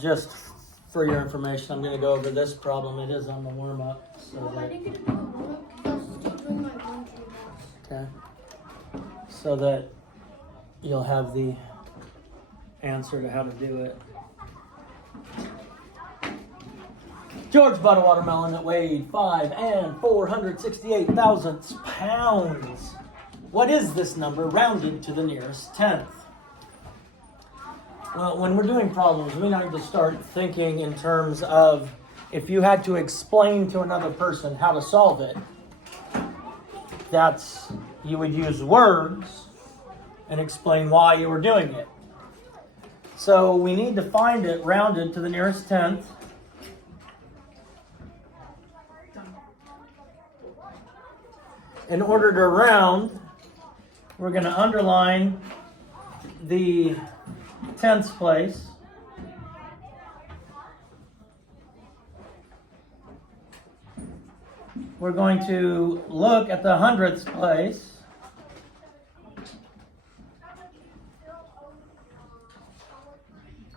just for your information, I'm going to go over this problem. It is on the warm-up. I didn't get to do a warm-up because I was still doing my country box. Okay. So that you'll have the answer to how to do it. George bought a watermelon that weighed 5 and 468 thousandths pounds. What is this number rounded to the nearest tenth? Well, when we're doing problems, we need to start thinking in terms of if you had to explain to another person how to solve it, you would use words and explain why you were doing it. So we need to find it rounded to the nearest tenth. In order to round, we're going to underline the tenths place. We're going to look at the hundredths place.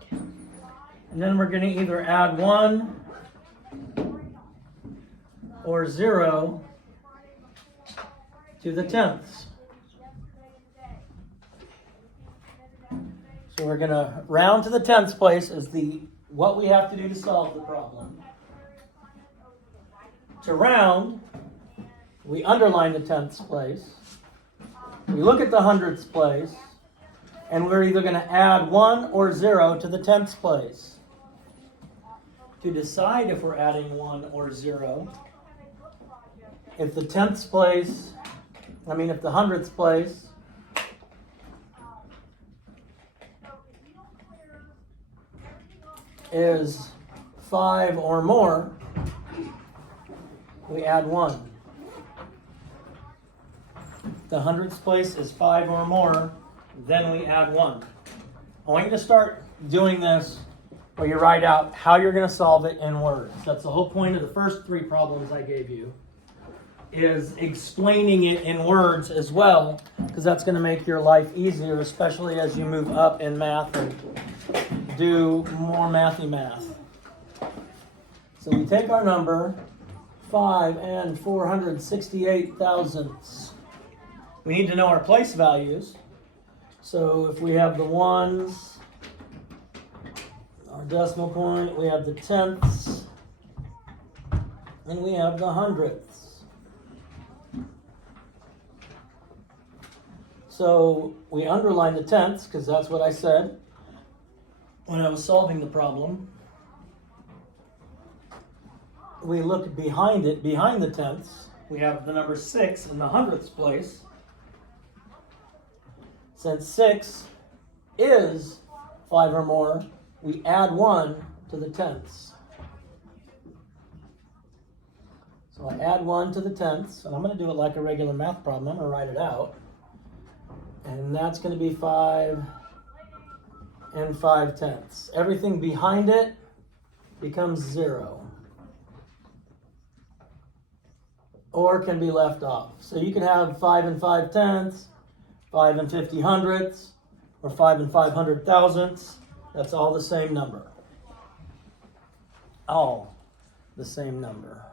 And then we're going to either add 1 or 0 to the tenths. So we're going to round to the tenths place as what we have to do to solve the problem. To round, we underline the tenths place. We look at the hundredths place, and we're either going to add 1 or 0 to the tenths place. To decide if we're adding 1 or 0, if the hundredths place is 5 or more, we add 1. The hundredths place is 5 or more, then we add 1. I want you to start doing this where you write out how you're going to solve it in words. That's the whole point of the first 3 problems I gave you, is explaining it in words as well, because that's going to make your life easier, especially as you move up in math and do more mathy math. So we take our number, 5 and 468 thousandths. We need to know our place values. So if we have the ones, our decimal point, we have the tenths, and we have the hundredths. So we underline the tenths because that's what I said when I was solving the problem. We look behind it, behind the tenths. We have the number 6 in the hundredths place. Since 6 is 5 or more, we add 1 to the tenths. So I add 1 to the tenths, and I'm going to do it like a regular math problem. I'm going to write it out. And that's going to be 5 and 5 tenths. Everything behind it becomes 0. Or can be left off. So you can have 5 and 5 tenths, 5 and 50 hundredths, or 5 and 500 thousandths. That's all the same number. All the same number.